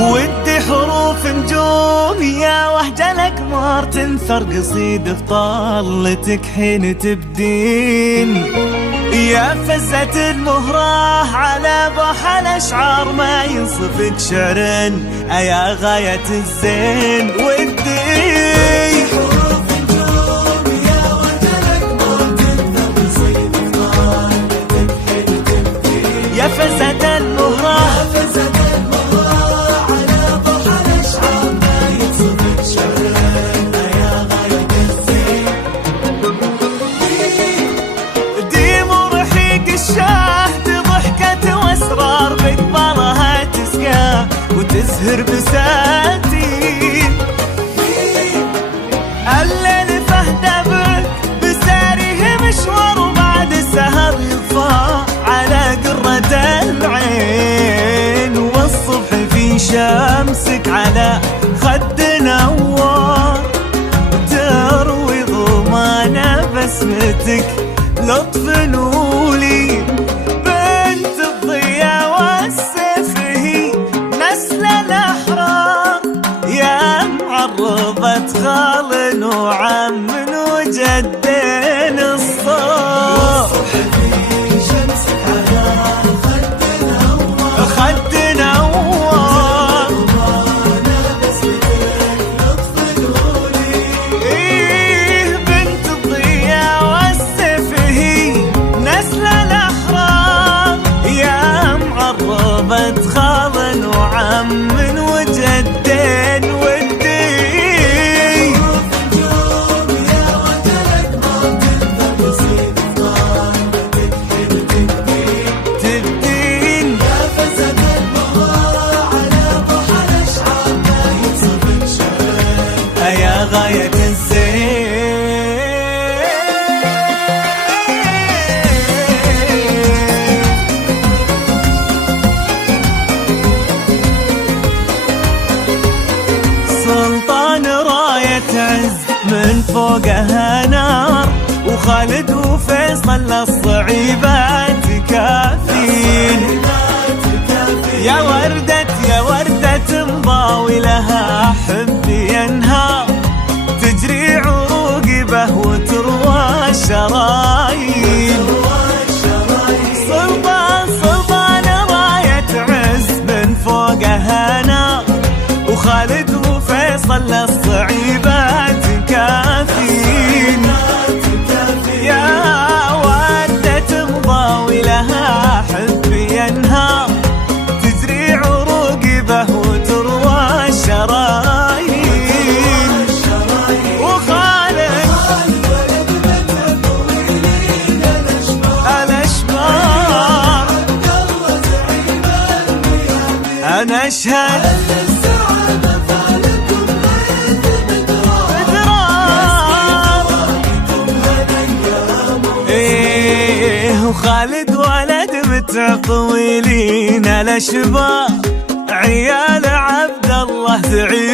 ودي حروف نجوم يا وهجلك مار تنثر قصيد في طالتك حين تبدين يا فزة المهراه على بحر الأشعار ما ينصفك شعر يا غاية الزين ودي حروف نجوم يا وهجلك مار تنثر قصيد في طالتك حين تبدين يا فزة المهراه وتزهر بساتين الليل فهد بك بساريه مشوار وبعد السهر يطفى على قرة العين والصبح في شمسك على خد نوار تروي ضمان بسمتك لطف نولي بنت الضياء والسفه نسل الأحرار يا معرضة خال وعم وجدين الصوت في شمسك على خد نوار إيه بنت الضياء والسفه نسل الأحرار يا معرضة خال وعم وجدين ودي نجوم يا وهجلك مار تنثر قصيد في طالتك حين تبدين يا فزة المهراه على بحر الأشعار ما ينصفك شعر يا غاية الزين سلطان راية عز من فوقها نار وخالد وفيصل الصعيبات كافين يا وردة مضاوي لها حب ينهار تجري عروق به وتروى الشرايين سلطان راية عز من فوقها نار وخالد وفيصل الصعيبات كافين يا وردة مضاوي لها حب ينهار تجري عروق به وتروى الشرايين وخالد الأشبار أنا أشهد وخالد ولد متع طويلين الأشبار عيال عبد الله زعيم